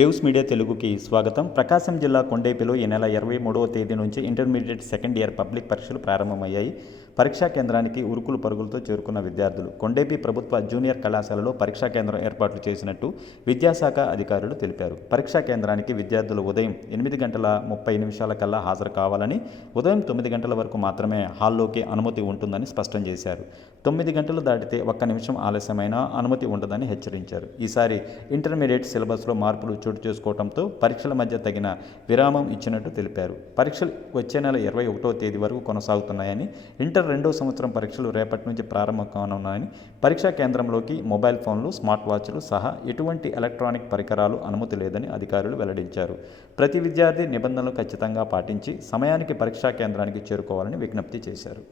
Waves media తెలుగుకి స్వాగతం. ప్రకాశం జిల్లా కొండేపిలో ఈ నెల 23వ తేదీ నుంచి ఇంటర్మీడియట్ సెకండ్ ఇయర్ పబ్లిక్ పరీక్షలు ప్రారంభమయ్యాయి. పరీక్షా కేంద్రానికి ఉరుకులు పరుగులతో చేరుకున్న విద్యార్థులు కొండేపి ప్రభుత్వ జూనియర్ కళాశాలలో పరీక్షా కేంద్రం ఏర్పాట్లు చేసినట్టు విద్యాశాఖ అధికారులు తెలిపారు. పరీక్షా కేంద్రానికి విద్యార్థులు ఉదయం 8:30 కల్లా హాజరు కావాలని, ఉదయం 9 గంటల వరకు మాత్రమే హాల్లోకి అనుమతి ఉంటుందని స్పష్టం చేశారు. 9 గంటలు దాటితే ఒక్క నిమిషం ఆలస్యమైనా అనుమతి ఉండదని హెచ్చరించారు. ఈసారి ఇంటర్మీడియట్ సిలబస్లో మార్పులు చోటు చేసుకోవడంతో పరీక్షల మధ్య తగిన విరామం ఇచ్చినట్టు తెలిపారు. పరీక్షలు వచ్చే నెల 21వ తేదీ వరకు కొనసాగుతున్నాయని, ఇంటర్ 2వ సంవత్సరం పరీక్షలు రేపటి నుంచి ప్రారంభం కానున్నాయని, పరీక్షా కేంద్రంలోకి మొబైల్ ఫోన్లు, స్మార్ట్ వాచ్లు సహా ఎటువంటి ఎలక్ట్రానిక్ పరికరాలు అనుమతి లేదని అధికారులు వెల్లడించారు. ప్రతి విద్యార్థి నిబంధనలు ఖచ్చితంగా పాటించి సమయానికి పరీక్షా కేంద్రానికి చేరుకోవాలని విజ్ఞప్తి చేశారు.